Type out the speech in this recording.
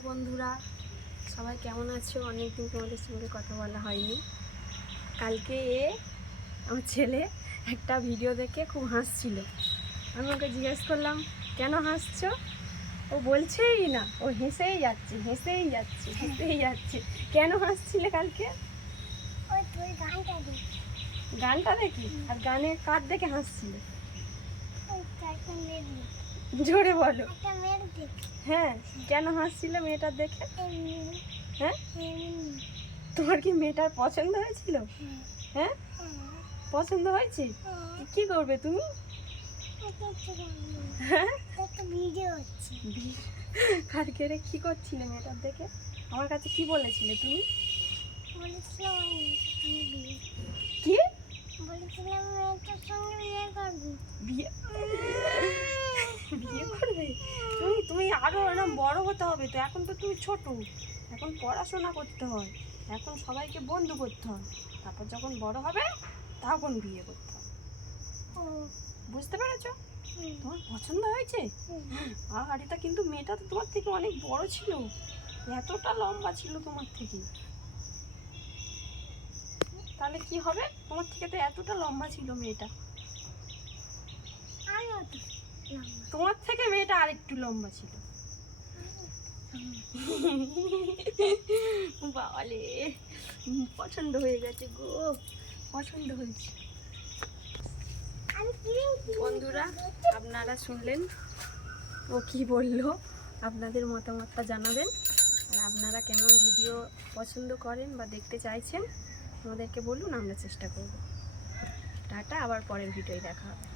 নমস্কার বন্ধুরা, সবাই কেমন আছো? অনেকদিন তোমাদের সঙ্গে কথা বলা হয়নি। কালকে আমার ছেলে একটা ভিডিও দেখে খুব হাসছিল। আমি ওকে জিজ্ঞেস করলাম, কেন হাসছো? ও বলছেই না, ও হেসেই যাচ্ছে। কেন হাসছিলে কালকে? গানটা দেখি? আর গানে কার দেখে হাসছিলে? জোরে বলো। হ্যাঁ, কেন হাসছিলে মেয়েটার দেখে? হ্যাঁ, তোমার কি মেয়েটার পছন্দ হয়েছিল? হ্যাঁ, পছন্দ হয়েছে? কি করবে তুমি? হ্যাঁ, কালকে কি করছিলে মেয়েটার দেখে? আমার কাছে কি বলেছিলে তুমি? কি বিয়ে বিয়ে করবে? তুমি আরো এরকম বড় হতে হবে তো। এখন তো তুমি ছোট, এখন পড়াশোনা করতে হয়, এখন সবাইকে বন্ধু করতে হয়। তারপর যখন বড় হবে তখন বিয়ে করতে হবে। বুঝতে পেরেছো? তোমার পছন্দ হয়েছে? আর এটা কিন্তু মেয়েটা তো তোমার থেকে অনেক বড় ছিল, এতটা লম্বা ছিল তোমার থেকে। তাহলে কি হবে? তোমার থেকে তো এতটা লম্বা ছিল মেয়েটা। তোমার থেকে মেয়েটা আরেকটু লম্বা ছিল। বাবালে, পছন্দ হয়ে গেছে গো, পছন্দ হয়েছে। বন্ধুরা, আপনারা শুনলেন ও কি বললো। আপনাদের মতামতটা জানাবেন। আর আপনারা কেমন ভিডিও পছন্দ করেন বা দেখতে চাইছেন আমাদেরকে বলুন, আমরা চেষ্টা করব। টাটা, আবার পরের ভিডিওয় দেখা হবে।